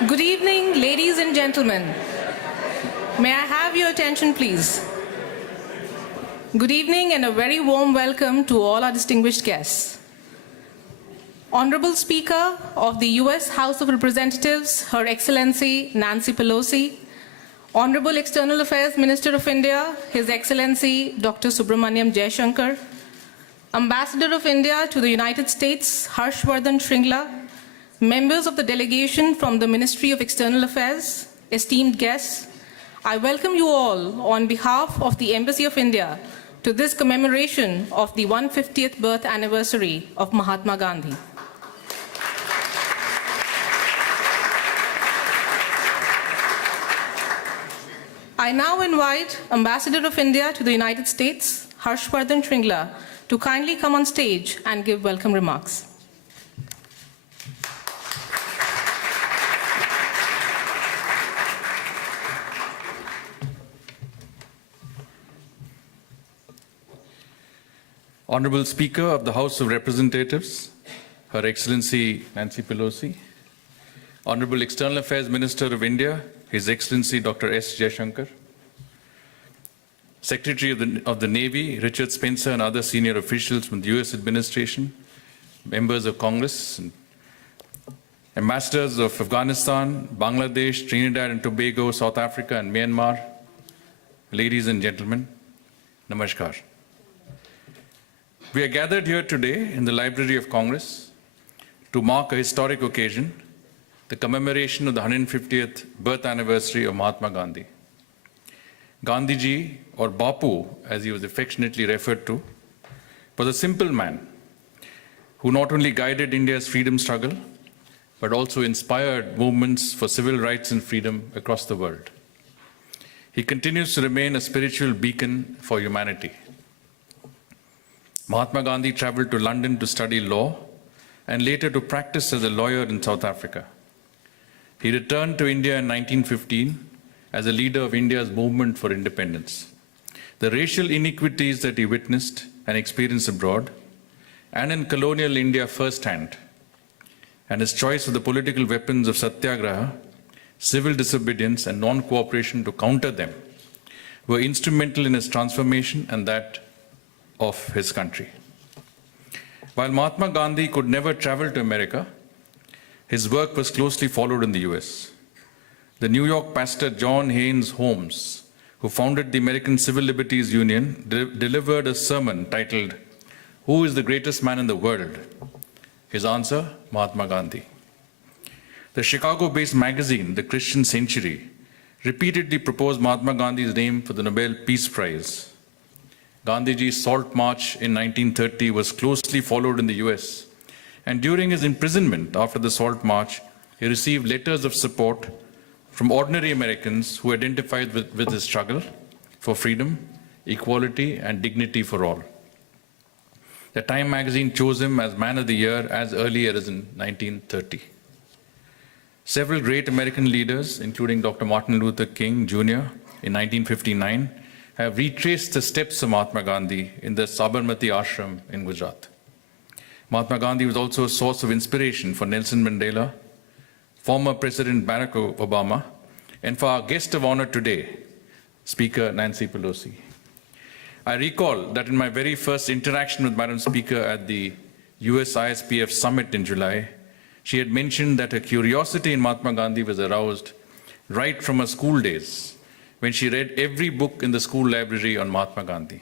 Good evening, ladies and gentlemen. May I have your attention, please? Good evening and a very warm welcome to all our distinguished guests. Honorable Speaker of the US House of Representatives, Her Excellency Nancy Pelosi, Honorable External Affairs Minister of India, His Excellency Dr. Subramaniam Jaishankar, Ambassador of India to the United States, Harshvardhan Shringla, members of the delegation from the Ministry of External Affairs, esteemed guests, I welcome you all on behalf of the Embassy of India to this commemoration of the 150th birth anniversary of Mahatma Gandhi. I now invite Ambassador of India to the United States, Harshvardhan Shringla, to kindly come on stage and give welcome remarks. Honorable Speaker of the House of Representatives, Her Excellency Nancy Pelosi, Honorable External Affairs Minister of India, His Excellency Dr. S. Jaishankar, Secretary of the Navy, Richard Spencer, and other senior officials from the US administration, members of Congress, and ambassadors of Afghanistan, Bangladesh, Trinidad and Tobago, South Africa, and Myanmar, ladies and gentlemen, namaskar. We are gathered here today in the Library of Congress to mark a historic occasion, the commemoration of the 150th birth anniversary of Mahatma Gandhi. Gandhiji, or Bapu, as he was affectionately referred to, was a simple man who not only guided India's freedom struggle, but also inspired movements for civil rights and freedom across the world. He continues to remain a spiritual beacon for humanity. Mahatma Gandhi traveled to London to study law and later to practice as a lawyer in South Africa. He returned to India in 1915 as a leader of India's movement for independence. The racial inequities that he witnessed and experienced abroad and in colonial India firsthand, and his choice of the political weapons of satyagraha, civil disobedience, and non-cooperation to counter them were instrumental in his transformation and that of his country. While Mahatma Gandhi could never travel to America, his work was closely followed in the US. The New York pastor John Haynes Holmes, who founded the American Civil Liberties Union, delivered a sermon titled, "Who is the greatest man in the world?" His answer, Mahatma Gandhi. The Chicago-based magazine, The Christian Century, repeatedly proposed Mahatma Gandhi's name for the Nobel Peace Prize. Gandhiji's Salt March in 1930 was closely followed in the US, and during his imprisonment after the Salt March, he received letters of support from ordinary Americans who identified with his struggle for freedom, equality, and dignity for all. The Time magazine chose him as Man of the Year as early as in 1930. Several great American leaders, including Dr. Martin Luther King Jr. in 1959, have retraced the steps of Mahatma Gandhi in the Sabarmati Ashram in Gujarat. Mahatma Gandhi was also a source of inspiration for Nelson Mandela, former President Barack Obama, and for our guest of honor today, Speaker Nancy Pelosi. I recall that in my very first interaction with Madam Speaker at the US ISPF summit in July, she had mentioned that her curiosity in Mahatma Gandhi was aroused right from her school days, when she read every book in the school library on Mahatma Gandhi.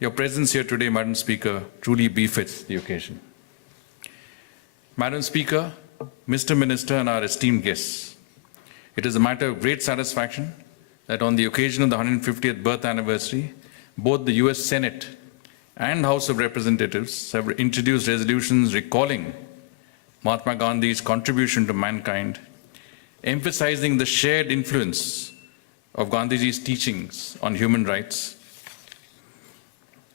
Your presence here today, Madam Speaker, truly befits the occasion. Madam Speaker, Mr. Minister, and our esteemed guests, it is a matter of great satisfaction that on the occasion of the 150th birth anniversary, both the US Senate and House of Representatives have introduced resolutions recalling Mahatma Gandhi's contribution to mankind, emphasizing the shared influence of Gandhiji's teachings on human rights,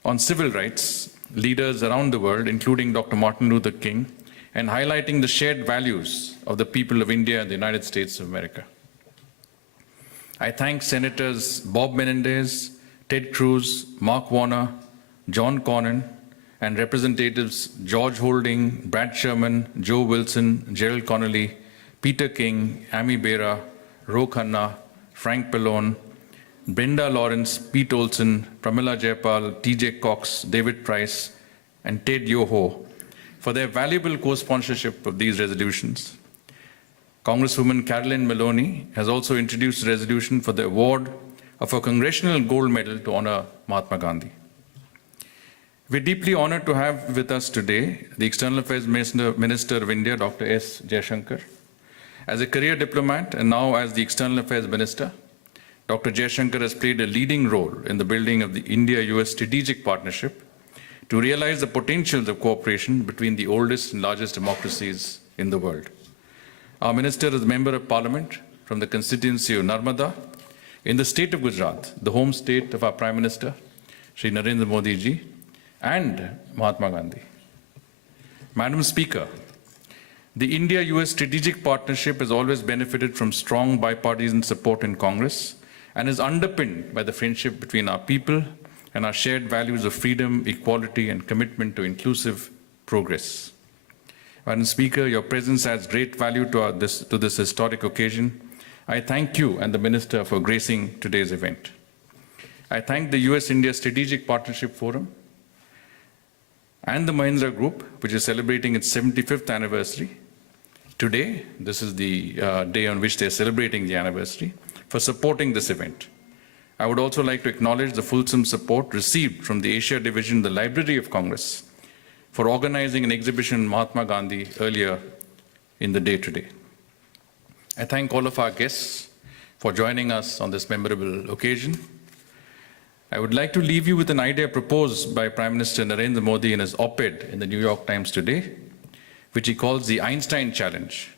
on civil rights, leaders around the world, including Dr. Martin Luther King, and highlighting the shared values of the people of India and the United States of America. I thank Senators Bob Menendez, Ted Cruz, Mark Warner, John Cornyn, and Representatives George Holding, Brad Sherman, Joe Wilson, Gerald Connolly, Peter King, Amy Bera, Ro Khanna, Frank Pallone, Brenda Lawrence, Pete Olson, Pramila Jayapal, TJ Cox, David Price, and Ted Yoho for their valuable co-sponsorship of these resolutions. Congresswoman Carolyn Maloney has also introduced a resolution for the award of a Congressional Gold Medal to honor Mahatma Gandhi. We're deeply honored to have with us today the External Affairs Minister of India, Dr. S. Jaishankar. As a career diplomat and now as the External Affairs Minister, Dr. Jaishankar has played a leading role in the building of the India-US strategic partnership to realize the potentials of cooperation between the oldest and largest democracies in the world. Our minister is a member of parliament from the constituency of Narmada in the state of Gujarat, the home state of our Prime Minister, Shri Narendra Modi ji, and Mahatma Gandhi. Madam Speaker, the India-US strategic partnership has always benefited from strong bipartisan support in Congress and is underpinned by the friendship between our people and our shared values of freedom, equality, and commitment to inclusive progress. Madam Speaker, your presence adds great value to this historic occasion. I thank you and the Minister for gracing today's event. I thank the US-India Strategic Partnership Forum and the Mahindra Group, which is celebrating its 75th anniversary. Today, this is the day on which they are celebrating the anniversary, for supporting this event. I would also like to acknowledge the fulsome support received from the Asia Division, the Library of Congress, for organizing an exhibition on Mahatma Gandhi earlier in the day today. I thank all of our guests for joining us on this memorable occasion. I would like to leave you with an idea proposed by Prime Minister Narendra Modi in his op-ed in the New York Times today, which he calls the Einstein Challenge,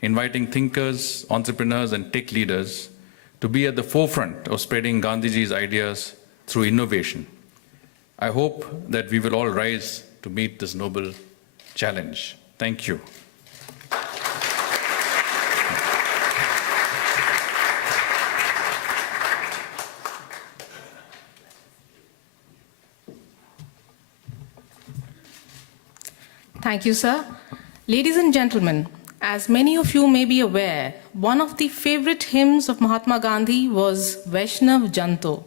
inviting thinkers, entrepreneurs, and tech leaders to be at the forefront of spreading Gandhiji's ideas through innovation. I hope that we will all rise to meet this noble challenge. Thank you. Thank you, sir. Ladies and gentlemen, as many of you may be aware, one of the favorite hymns of Mahatma Gandhi was Vaishnav Janto,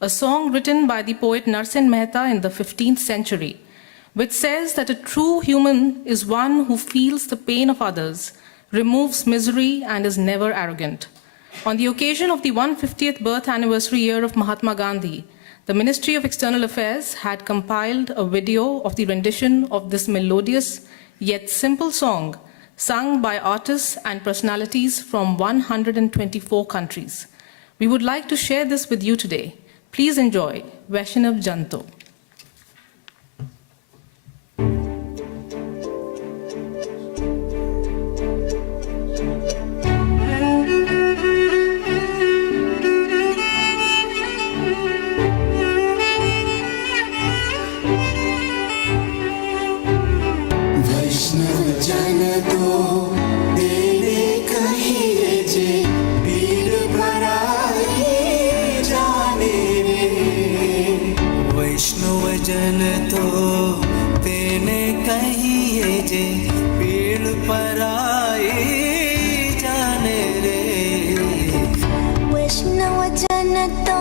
a song written by the poet Narsen Mehta in the 15th century, which says that a true human is one who feels the pain of others, removes misery, and is never arrogant. On the occasion of the 150th birth anniversary year of Mahatma Gandhi, the Ministry of External Affairs had compiled a video of the rendition of this melodious yet simple song sung by artists and personalities from 124 countries. We would like to share this with you today. Please enjoy Vaishnav Janto. जन तो तेने कहिए जे पीड़ पर आई जाने रे वैष्णव जन तो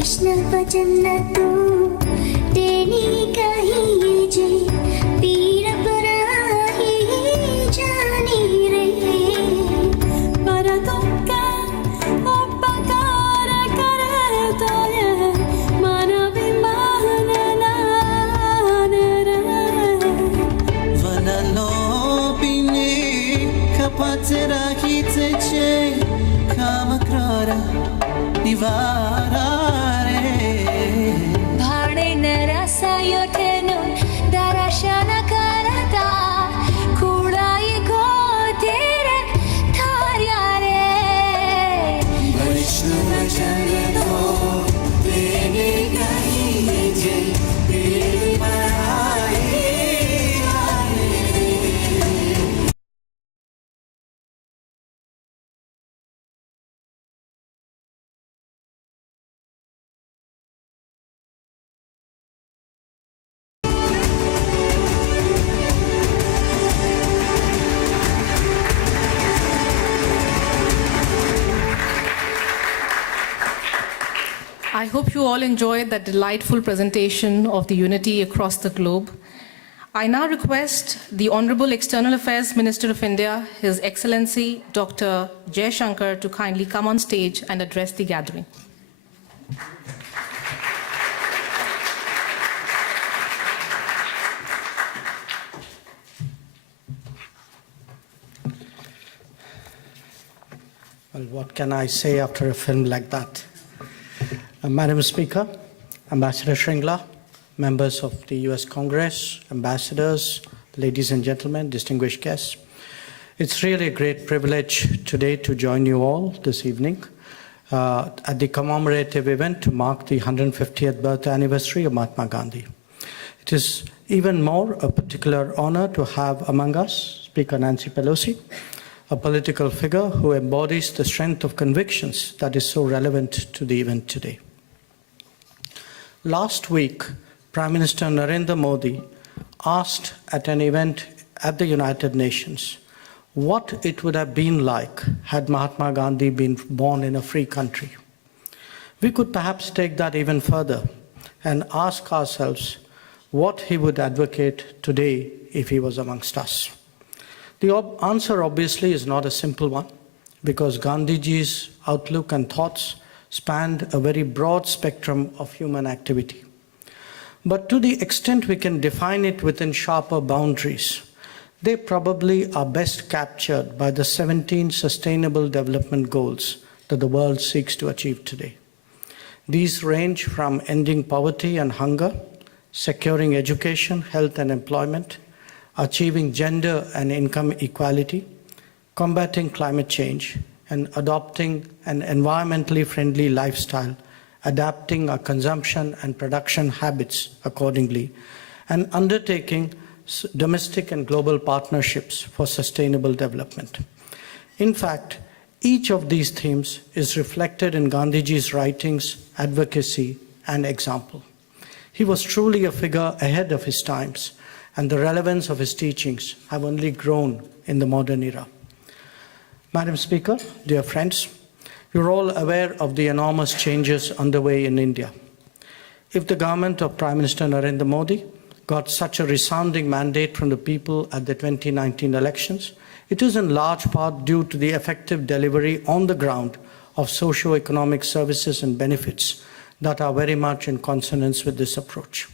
वैष्णव जन्नतो तेरी कहिए जे पीर पराही जाने रे पर तुमका उपकार करता है मानव मान रे वनलो बिने kapaterahice ce kamakrara nivarare भाडे नरसायो ठेनो दर्शन करता कुडाई को तेरे थार्या रे वैष्णव जन तो तेने कहिए जे पीर पराई जाने I hope you all enjoyed that delightful presentation of the unity across the globe. I now request the Honorable External Affairs Minister of India, His Excellency Dr. Jaishankar, to kindly come on stage and address the gathering. Well, what can I say after a film like that? Madam Speaker, Ambassador Shringla, members of the US Congress, ambassadors, ladies and gentlemen, distinguished guests. It's really a great privilege today to join you all this evening at the commemorative event to mark the 150th birth anniversary of Mahatma Gandhi. It is even more a particular honor to have among us Speaker Nancy Pelosi, a political figure who embodies the strength of convictions that is so relevant to the event today. Last week, Prime Minister Narendra Modi asked at an event at the United Nations what it would have been like had Mahatma Gandhi been born in a free country. We could perhaps take that even further and ask ourselves what he would advocate today if he was amongst us. The answer obviously is not a simple one, because Gandhiji's outlook and thoughts spanned a very broad spectrum of human activity. But to the extent we can define it within sharper boundaries, they probably are best captured by the 17 Sustainable Development Goals that the world seeks to achieve today. These range from ending poverty and hunger, securing education, health and employment, achieving gender and income equality, combating climate change, and adopting an environmentally friendly lifestyle, adapting our consumption and production habits accordingly, and undertaking domestic and global partnerships for sustainable development. In fact, each of these themes is reflected in Gandhiji's writings, advocacy, and example. He was truly a figure ahead of his times, and the relevance of his teachings have only grown in the modern era. Madam Speaker, dear friends, you're all aware of the enormous changes underway in India. If the government of Prime Minister Narendra Modi got such a resounding mandate from the people at the 2019 elections, it is in large part due to the effective delivery on the ground of socio-economic services and benefits that are very much in consonance with this approach.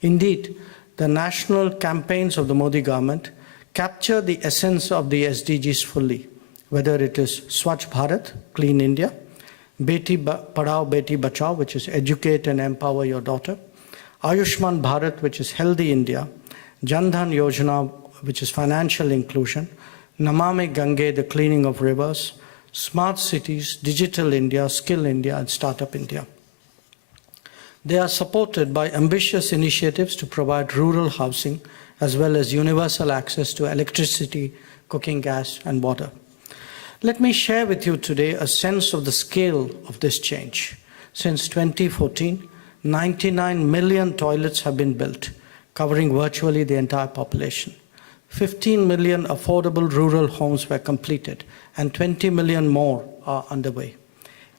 Indeed, the national campaigns of the Modi government capture the essence of the SDGs fully, whether it is Swachh Bharat, Clean India, Beti Padhao, Beti Bachao, which is educate and empower your daughter, Ayushman Bharat, which is healthy India, Jan Dhan Yojana, which is financial inclusion, Namami Gange, the cleaning of rivers, smart cities, digital India, skill India, and startup India. They are supported by ambitious initiatives to provide rural housing as well as universal access to electricity, cooking gas, and water. Let me share with you today a sense of the scale of this change. Since 2014, 99 million toilets have been built, covering virtually the entire population. 15 million affordable rural homes were completed, and 20 million more are underway.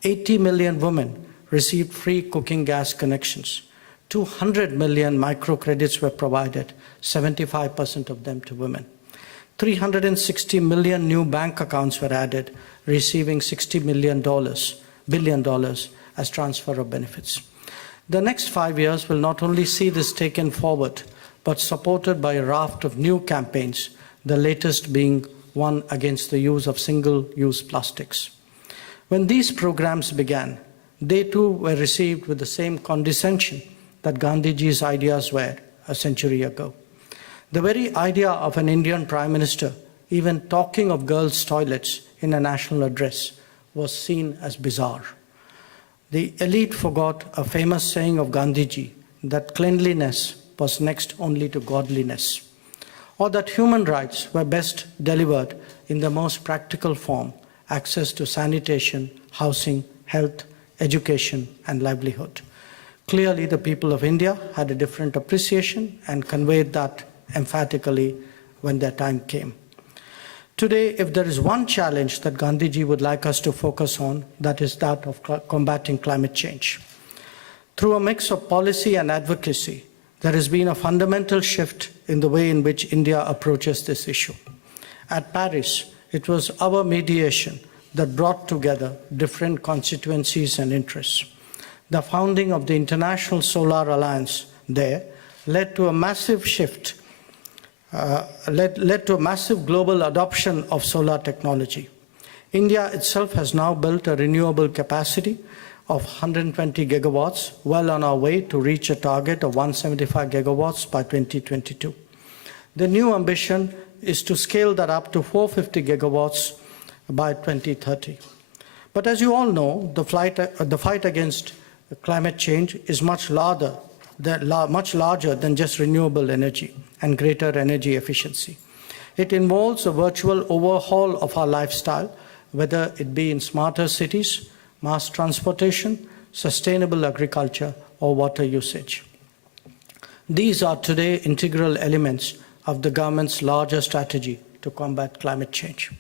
80 million women received free cooking gas connections. 200 million microcredits were provided, 75% of them to women. 360 million new bank accounts were added, receiving $60 billion as transfer of benefits. The next 5 years will not only see this taken forward, but supported by a raft of new campaigns, the latest being one against the use of single-use plastics. When these programs began, they too were received with the same condescension that Gandhiji's ideas were a century ago. The very idea of an Indian Prime Minister even talking of girls' toilets in a national address was seen as bizarre. The elite forgot a famous saying of Gandhiji that cleanliness was next only to godliness, or that human rights were best delivered in the most practical form: access to sanitation, housing, health, education, and livelihood. Clearly, the people of India had a different appreciation and conveyed that emphatically when their time came. Today, if there is one challenge that Gandhiji would like us to focus on, that is that of combating climate change. Through a mix of policy and advocacy, there has been a fundamental shift in the way in which India approaches this issue. At Paris, it was our mediation that brought together different constituencies and interests. The founding of the International Solar Alliance there led to a massive shift, led to a massive global adoption of solar technology. India itself has now built a renewable capacity of 120 gigawatts, well on our way to reach a target of 175 gigawatts by 2022. The new ambition is to scale that up to 450 gigawatts by 2030. But as you all know, the fight against climate change is much larger than just renewable energy and greater energy efficiency. It involves a virtual overhaul of our lifestyle, whether it be in smarter cities, mass transportation, sustainable agriculture, or water usage. These are today integral elements of the government's larger strategy to combat climate change.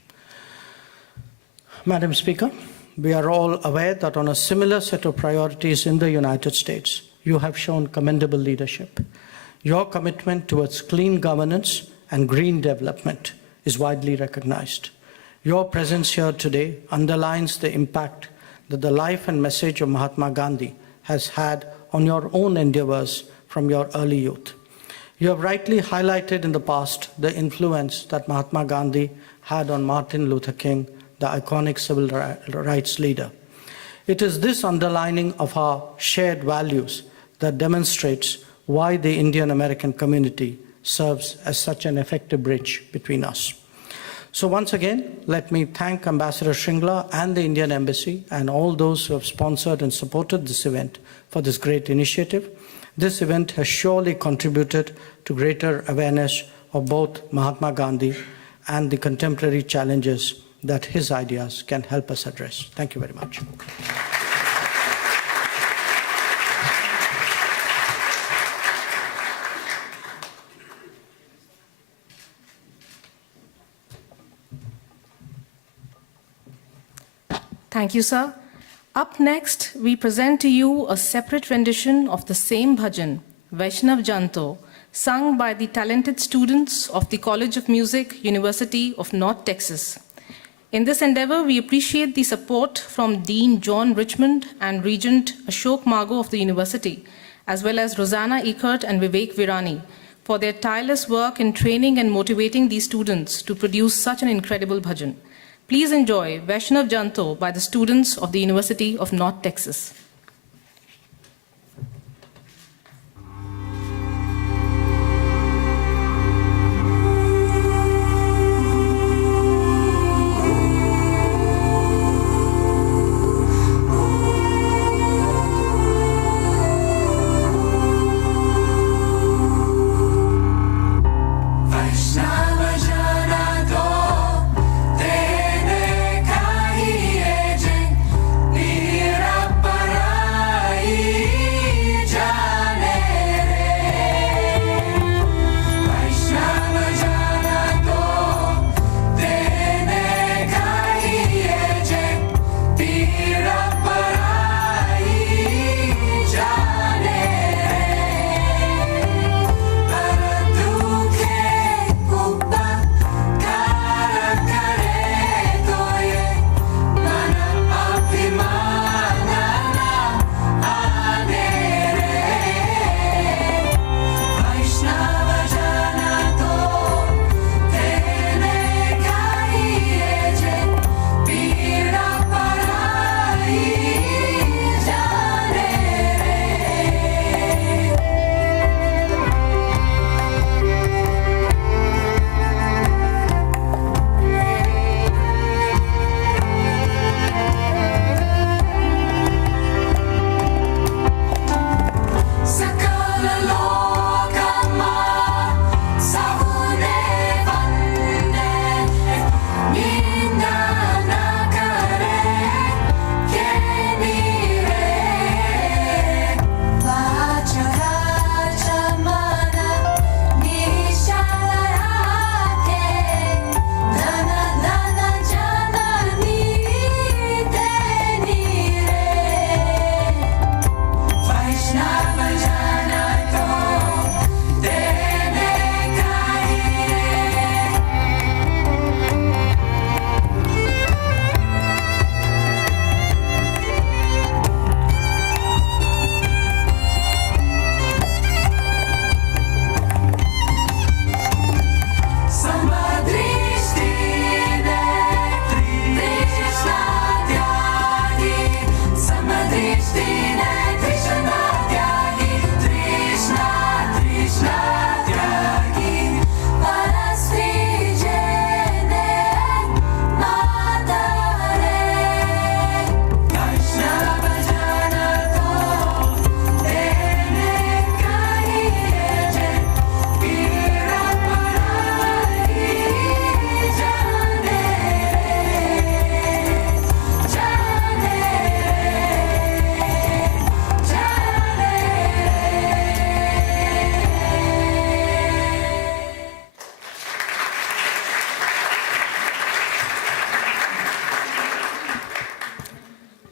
Madam Speaker, we are all aware that on a similar set of priorities in the United States, you have shown commendable leadership. Your commitment towards clean governance and green development is widely recognized. Your presence here today underlines the impact that the life and message of Mahatma Gandhi has had on your own endeavors from your early youth. You have rightly highlighted in the past the influence that Mahatma Gandhi had on Martin Luther King, the iconic civil rights leader. It is this underlining of our shared values that demonstrates why the Indian-American community serves as such an effective bridge between us. So once again, let me thank Ambassador Shringla and the Indian Embassy and all those who have sponsored and supported this event for this great initiative. This event has surely contributed to greater awareness of both Mahatma Gandhi and the contemporary challenges that his ideas can help us address. Thank you very much. Thank you, sir. Up next, we present to you a separate rendition of the same bhajan, Vaishnav Janto, sung by the talented students of the College of Music, University of North Texas. In this endeavor, we appreciate the support from Dean John Richmond and Regent Ashok Mago of the university, as well as Rosanna Eckert and Vivek Virani, for their tireless work in training and motivating these students to produce such an incredible bhajan. Please enjoy Vaishnav Janto by the students of the University of North Texas. Para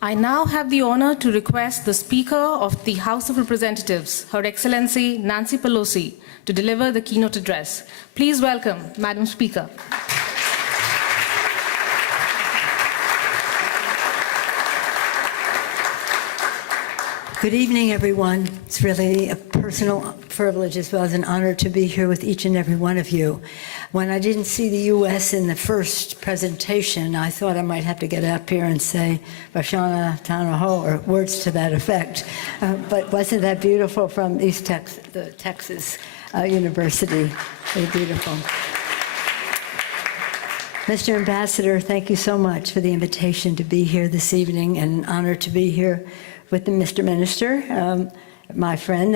I now have the honor to request the Speaker of the House of Representatives, Her Excellency Nancy Pelosi, to deliver the keynote address. Please welcome Madam Speaker. Good evening, everyone. It's really a personal privilege as well as an honor to be here with each and every one of you. When I didn't see the U.S. in the first presentation, I thought I might have to get up here and say, Vashana Tanaho, or words to that effect. But wasn't that beautiful from East Texas University? Very beautiful. Mr. Ambassador, thank you so much for the invitation to be here this evening, and an honor to be here with the Mr. Minister, my friend.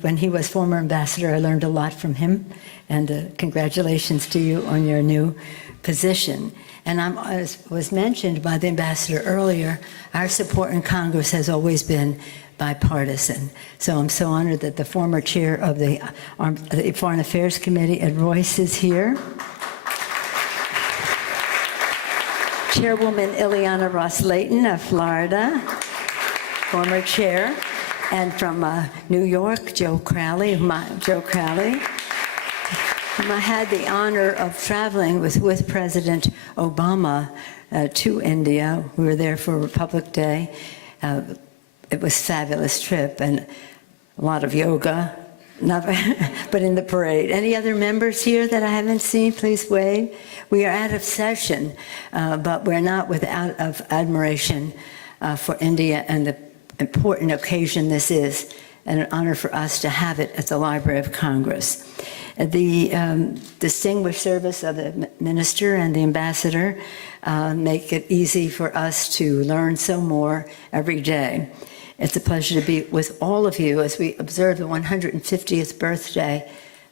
When he was former ambassador, I learned a lot from him, and congratulations to you on your new position. And as was mentioned by the ambassador earlier, our support in Congress has always been bipartisan. So I'm so honored that the former chair of the Foreign Affairs Committee, Ed Royce, is here. Chairwoman Ileana Ross-Layton of Florida, former chair, and from New York, Joe Crowley, whom I had the honor of traveling with President Obama to India. We were there for Republic Day. It was a fabulous trip and a lot of yoga, but in the parade. Any other members here that I haven't seen, please wave. We are out of session, but we're not without of admiration for India and the important occasion this is, and an honor for us to have it at the Library of Congress. The distinguished service of the minister and the ambassador make it easy for us to learn so more every day. It's a pleasure to be with all of you as we observe the 150th birthday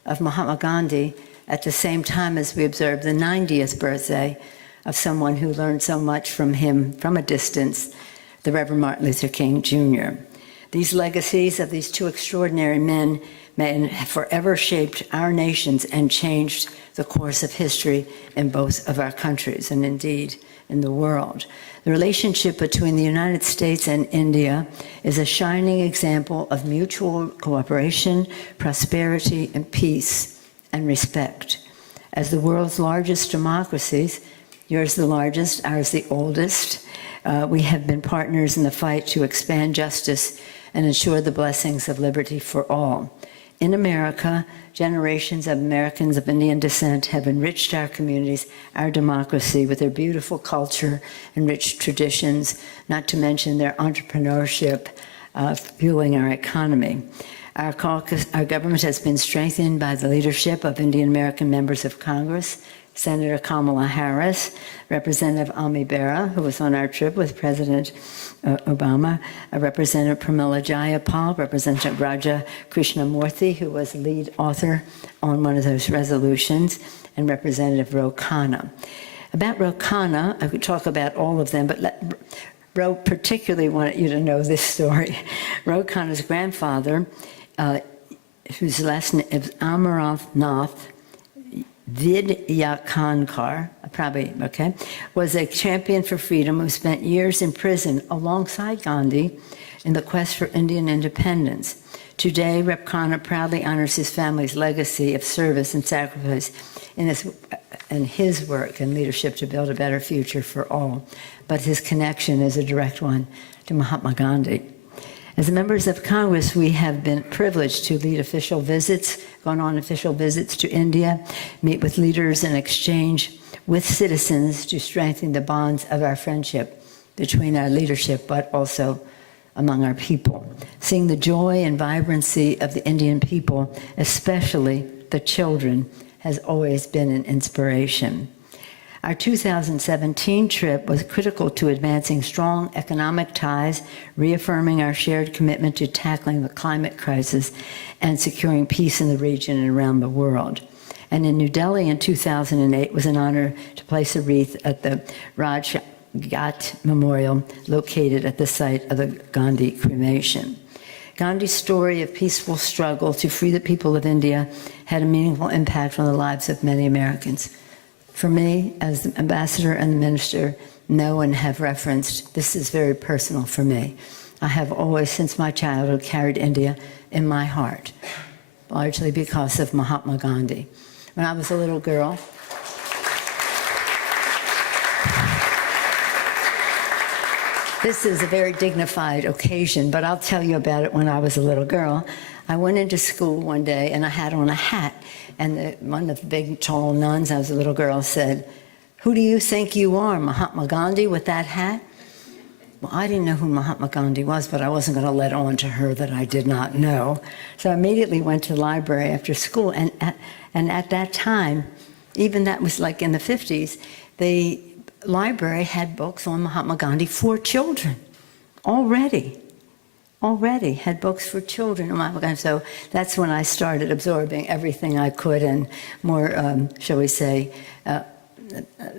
of Mahatma Gandhi at the same time as we observe the 90th birthday of someone who learned so much from him from a distance, the Reverend Martin Luther King, Jr. These legacies of these two extraordinary men have forever shaped our nations and changed the course of history in both of our countries, and indeed in the world. The relationship between the United States and India is a shining example of mutual cooperation, prosperity, and peace, and respect. As the world's largest democracies, yours the largest, ours the oldest, we have been partners in the fight to expand justice and ensure the blessings of liberty for all. In America, generations of Americans of Indian descent have enriched our communities, our democracy, with their beautiful culture and rich traditions, not to mention their entrepreneurship, fueling our economy. Our government has been strengthened by the leadership of Indian American members of Congress, Senator Kamala Harris, Representative Ami Bera, who was on our trip with President Obama, Representative Pramila Jayapal, Representative Raja Krishnamurthy, who was lead author on one of those resolutions, and Representative Ro Khanna. About Ro Khanna, I could talk about all of them, but Ro particularly wanted you to know this story. Ro Khanna's grandfather, whose last name is Amarath Nath Vidyakankar, was a champion for freedom who spent years in prison alongside Gandhi in the quest for Indian independence. Today, Rep. Khanna proudly honors his family's legacy of service and sacrifice in his work and leadership to build a better future for all. But his connection is a direct one to Mahatma Gandhi. As members of Congress, we have been privileged to lead official visits, gone on official visits to India, meet with leaders and exchange with citizens to strengthen the bonds of our friendship between our leadership, but also among our people. Seeing the joy and vibrancy of the Indian people, especially the children, has always been an inspiration. Our 2017 trip was critical to advancing strong economic ties, reaffirming our shared commitment to tackling the climate crisis and securing peace in the region and around the world. And in New Delhi in 2008, it was an honor to place a wreath at the Rajghat Memorial located at the site of the Gandhi cremation. Gandhi's story of peaceful struggle to free the people of India had a meaningful impact on the lives of many Americans. For me, as the ambassador and the minister know and have referenced, this is very personal for me. I have always, since my childhood, carried India in my heart, largely because of Mahatma Gandhi. When I was a little girl, this is a very dignified occasion, but I'll tell you about it when I was a little girl. I went into school one day and I had on a hat, and one of the big tall nuns, I was a little girl, said, "Who do you think you are, Mahatma Gandhi, with that hat?" Well, I didn't know who Mahatma Gandhi was, but I wasn't going to let on to her that I did not know. So I immediately went to the library after school, and at that time, even that was like in the 50s, the library had books on Mahatma Gandhi for children already had books for children on Mahatma Gandhi. So that's when I started absorbing everything I could, and more, shall we say,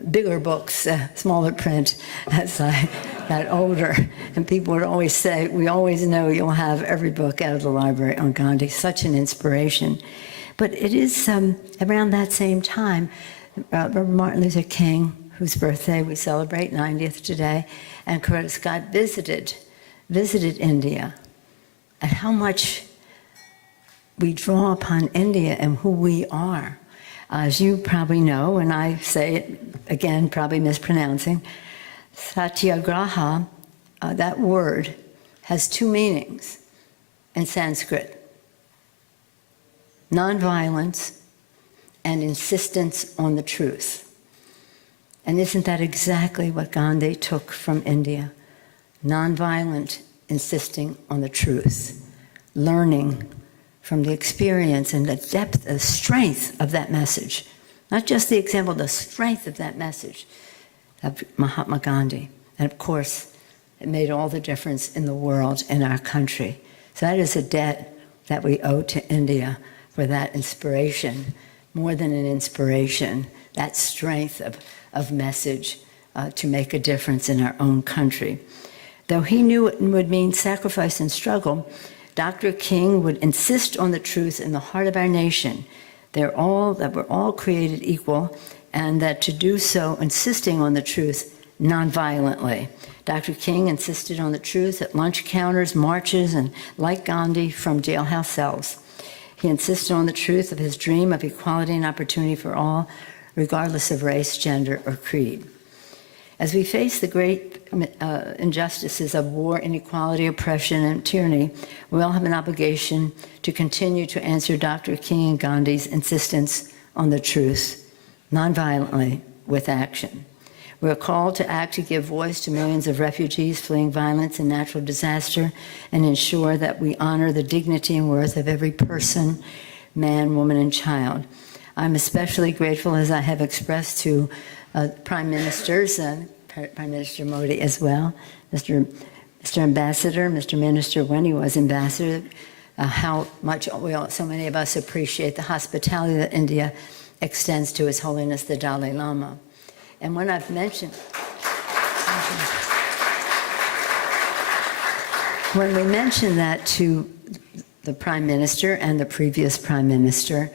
bigger books, smaller print as I got older. And people would always say, "We always know you'll have every book out of the library on Gandhi." Such an inspiration. But it is around that same time, Reverend Martin Luther King, whose birthday we celebrate, 90th today, and Coretta Scott visited India, and how much we draw upon India and who we are. As you probably know, and I say it again, probably mispronouncing, satyagraha, that word has two meanings in Sanskrit: nonviolence and insistence on the truth. And isn't that exactly what Gandhi took from India? Nonviolent, insisting on the truth, learning from the experience and the depth, the strength of that message. Not just the example, the strength of that message of Mahatma Gandhi. And of course, it made all the difference in the world, in our country. So that is a debt that we owe to India for that inspiration, more than an inspiration, that strength of message to make a difference in our own country. Though he knew it would mean sacrifice and struggle, Dr. King would insist on the truth in the heart of our nation, that we're all created equal, and that to do so, insisting on the truth nonviolently. Dr. King insisted on the truth at lunch counters, marches, and like Gandhi, from jailhouse cells. He insisted on the truth of his dream of equality and opportunity for all, regardless of race, gender, or creed. As we face the great injustices of war, inequality, oppression, and tyranny, we all have an obligation to continue to answer Dr. King and Gandhi's insistence on the truth, nonviolently, with action. We are called to act to give voice to millions of refugees fleeing violence and natural disaster, and ensure that we honor the dignity and worth of every person, man, woman, and child. I'm especially grateful, as I have expressed to Prime Ministers, Prime Minister Modi as well, Mr. Ambassador, Mr. Minister when he was ambassador, how much so many of us appreciate the hospitality that India extends to His Holiness the Dalai Lama. And when I've mentioned, when we mention that to the Prime Minister and the previous Prime Minister,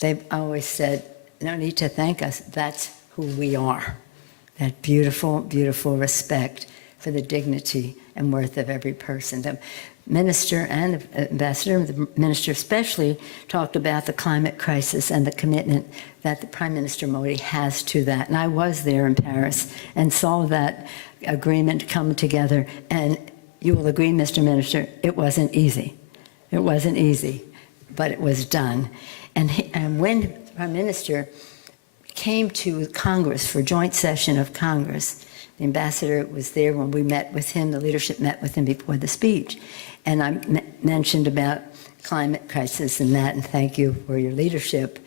they've always said, "No need to thank us, that's who we are." That beautiful, beautiful respect for the dignity and worth of every person. The minister and the ambassador, the minister especially, talked about the climate crisis and the commitment that the Prime Minister Modi has to that. And I was there in Paris and saw that agreement come together. And you will agree, Mr. Minister, it wasn't easy. It wasn't easy, but it was done. And when the Prime Minister came to Congress for joint session of Congress, The ambassador was there when we met with him, the leadership met with him before the speech. And I mentioned about climate crisis and that, and thank you for your leadership.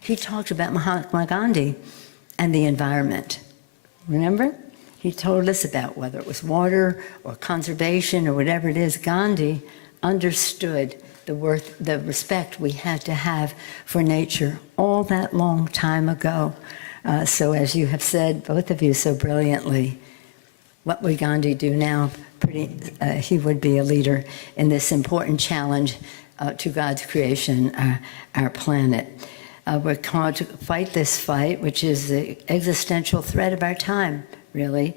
He talked about Mahatma Gandhi and the environment. Remember? He told us about whether it was water or conservation or whatever it is. Gandhi understood the respect we had to have for nature all that long time ago. So as you have said, both of you so brilliantly, what would Gandhi do now? He would be a leader in this important challenge to God's creation, our planet. We're called to fight this fight, which is the existential threat of our time, really,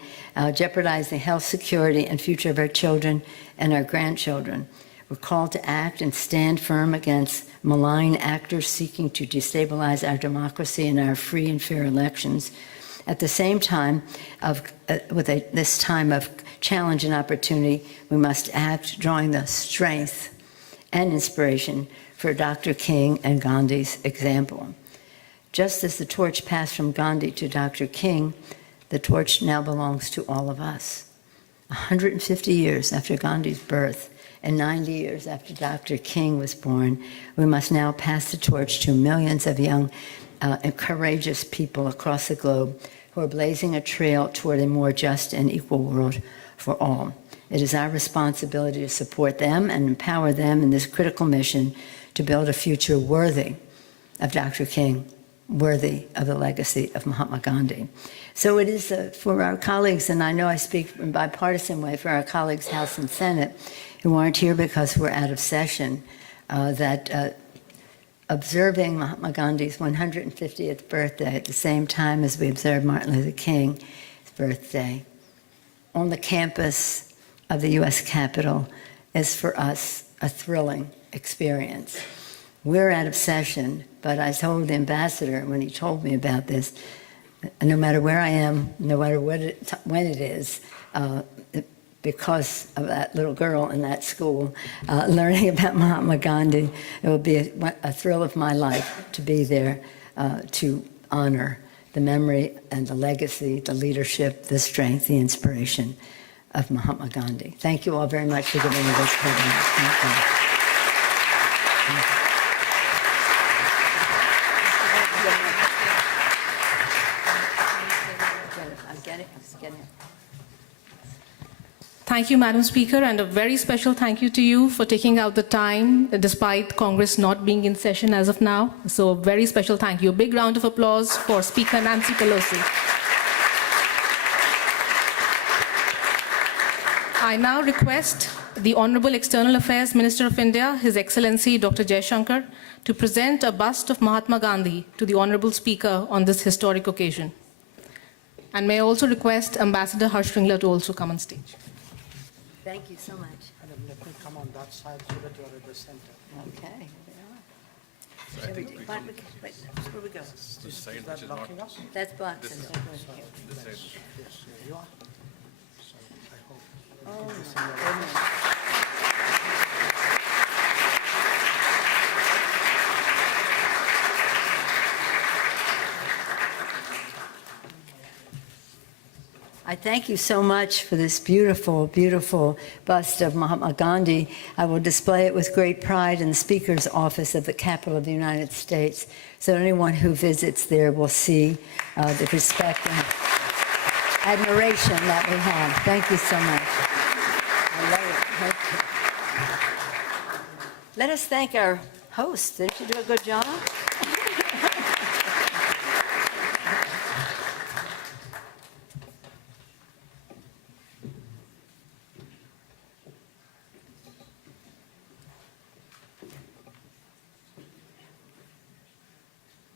jeopardizing health, security, and future of our children and our grandchildren. We're called to act and stand firm against malign actors seeking to destabilize our democracy and our free and fair elections. At the same time, this time of challenge and opportunity, we must act drawing the strength and inspiration for Dr. King and Gandhi's example. Just as the torch passed from Gandhi to Dr. King, the torch now belongs to all of us. 150 years after Gandhi's birth and 90 years after Dr. King was born, we must now pass the torch to millions of young and courageous people across the globe who are blazing a trail toward a more just and equal world for all. It is our responsibility to support them and empower them in this critical mission to build a future worthy of Dr. King, worthy of the legacy of Mahatma Gandhi. So it is for our colleagues, and I know I speak in a bipartisan way for our colleagues, House and Senate, who aren't here because we're out of session, that observing Mahatma Gandhi's 150th birthday at the same time as we observe Martin Luther King's birthday on the campus of the U.S. Capitol is for us a thrilling experience. We're out of session, but I told the ambassador when he told me about this, no matter where I am, no matter when it is, because of that little girl in that school, learning about Mahatma Gandhi, it will be a thrill of my life to be there to honor the memory and the legacy, the leadership, the strength, the inspiration of Mahatma Gandhi. Thank you all very much for giving me this privilege. Thank you. Thank you, Madam Speaker, and a very special thank you to you for taking out the time despite Congress not being in session as of now. So a very special thank you. A big round of applause for Speaker Nancy Pelosi. I now request the Honorable External Affairs Minister of India, His Excellency Dr. Jaishankar, to present a bust of Mahatma Gandhi to the Honorable Speaker on this historic occasion. And may I also request Ambassador Harsh Shringla to also come on stage. Thank you so much. Let me come on that side so that you're at the center. Okay. Shall we do? Wait, where we go? The side Is which that is not That's blocking us? blocks. this side. Yes, here you are. So I hope. Oh, my goodness. I thank you so much for this beautiful, beautiful bust of Mahatma Gandhi. I will display it with great pride in the Speaker's office at the Capitol of the United States, so anyone who visits there will see the respect and admiration that we have. Thank you so much. I love it. Thank you. Let us thank our host. Did you do a good job?